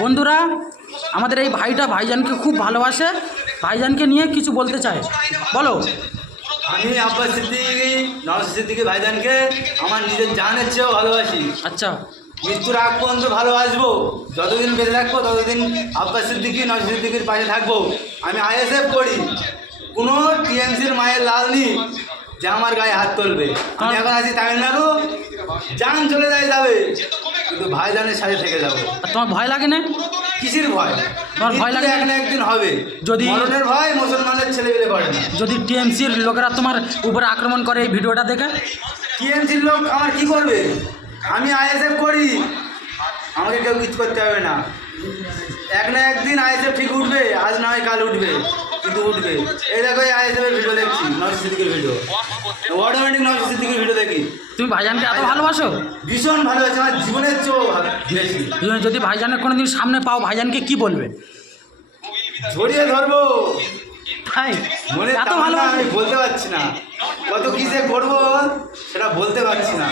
বন্ধুরা আমাদের এই ভাইটা ভাইজানকে খুব ভালোবাসে, ভাইজানকে নিয়ে কিছু বলতে চায়, বলো। আমি আব্বাস সিদ্দিকী, নওশাদ সিদ্দিকী ভাইজানকে আমার নিজের জানের চেয়েও ভালোবাসি। আচ্ছা, মৃত্যুর আগ পর্যন্ত ভালোবাসবো, যতদিন বেঁচে থাকবো ততদিন আব্বাস সিদ্দিকী নওশাদ সিদ্দিকীর পাশে থাকবো। আমি আইএসএফ করি, কোনো টিএমসির মায়ের লাল নি যে আমার গায়ে হাত তুলবে। আমি এখন আছি তামিলনাড়ু, জান চলে যাবে, কিন্তু ভাইজানের সাথে থেকে যাবো। আর তোমার ভয় লাগে না? কিসের ভয়? তোমার ভয় লাগে না? এক না একদিন হবে। যদি মরণের ভয় মুসলমানের ছেলেমেলে করে না। যদি টিএমসির লোকেরা তোমার উপরে আক্রমণ করে এই ভিডিওটা দেখে? টিএমসির লোক আমার কি করবে? আমি আইএসএফ করি, আমাকে কেউ কিছু করতে হবে না। এক না একদিন আইএসএফ ঠিক উঠবে, আজ না হয় কাল উঠবে, কিন্তু উঠবে। এই দেখো আইএসএফ এর ভিডিও দেখছি, নওশাদ সিদ্দিকীর ভিডিও, অটোমেটিক নওশাদ সিদ্দিকীর ভিডিও দেখি। তুমি ভাইজানকে এত ভালোবাসো? ভীষণ ভালোবাসি, আমার জীবনের চেয়েও বেশি। যদি ভাইজানের কোনোদিন সামনে পাও, ভাইজানকে কি বলবে? জড়িয়ে ধরবো। তাই মনে এত ভালোবাসো? আমি বলতে পারছি না, কত কিসে করবো সেটা বলতে পারছি না।